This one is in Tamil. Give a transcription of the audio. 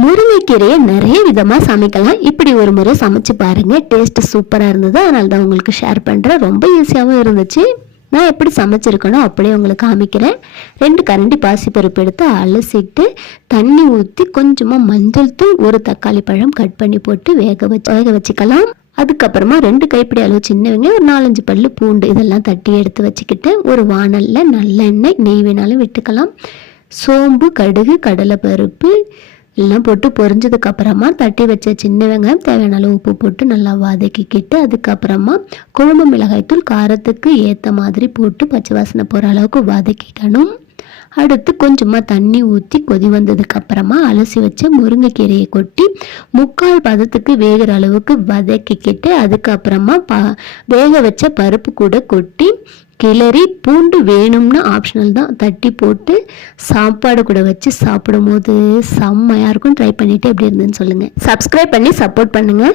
முருங்கைக்கீரையை நிறைய விதமாக சமைக்கலாம். இப்படி ஒரு முறை சமைச்சு பாருங்க. டேஸ்ட்டு சூப்பராக இருந்தது. அதனால தான் உங்களுக்கு ஷேர் பண்ணுறேன் ரொம்ப ஈஸியாகவும் இருந்துச்சு. நான் எப்படி சமைச்சிருக்கேனோ அப்படியே உங்களுக்கு காமிக்கிறேன். ரெண்டு கரண்டி பாசிப்பருப்பு எடுத்து அலசிட்டு தண்ணி ஊற்றி கொஞ்சமாக மஞ்சள் தூள் ஒரு தக்காளி பழம் கட் பண்ணி போட்டு வேக வச்சு வேக வச்சுக்கலாம். அதுக்கப்புறமா ரெண்டு கைப்பிடி அளவு சின்னவங்க ஒரு நாலஞ்சு பல்லு பூண்டு இதெல்லாம் தட்டி எடுத்து வச்சுக்கிட்டு ஒரு வானலில் நல்லெண்ணெய் நெய் வேணாலும் விட்டுக்கலாம். சோம்பு கடுகு கடலைப்பருப்பு எல்லாம் போட்டு பொரிஞ்சதுக்கு அப்புறமா தட்டி வச்ச சின்ன வெங்காயம் தேவையான அளவு உப்பு போட்டு நல்லா வதக்கிக்கிட்டு அதுக்கப்புறமா குழம்பு மிளகாய்த்தூள் காரத்துக்கு ஏற்ற மாதிரி போட்டு பச்சை வாசனை போகிற அளவுக்கு வதக்கிக்கணும். அடுத்து கொஞ்சமாக தண்ணி ஊற்றி கொதி வந்ததுக்கு அப்புறமா அலசி வச்ச முருங்கைக்கீரையை கொட்டி முக்கால் பதத்துக்கு வேகிற அளவுக்கு வதக்கிக்கிட்டு அதுக்கப்புறமா ப வேக வச்ச பருப்பு கூட கொட்டி கிளறி பூண்டு வேணும்னா ஆப்ஷனல் தான் தட்டி போட்டு சாப்பாடு கூட வச்சு சாப்பிடும்போது செம்மையாக இருக்கும். ட்ரை பண்ணிவிட்டு எப்படி இருந்துன்னு சொல்லுங்கள் சப்ஸ்கிரைப் பண்ணி சப்போர்ட் பண்ணுங்கள்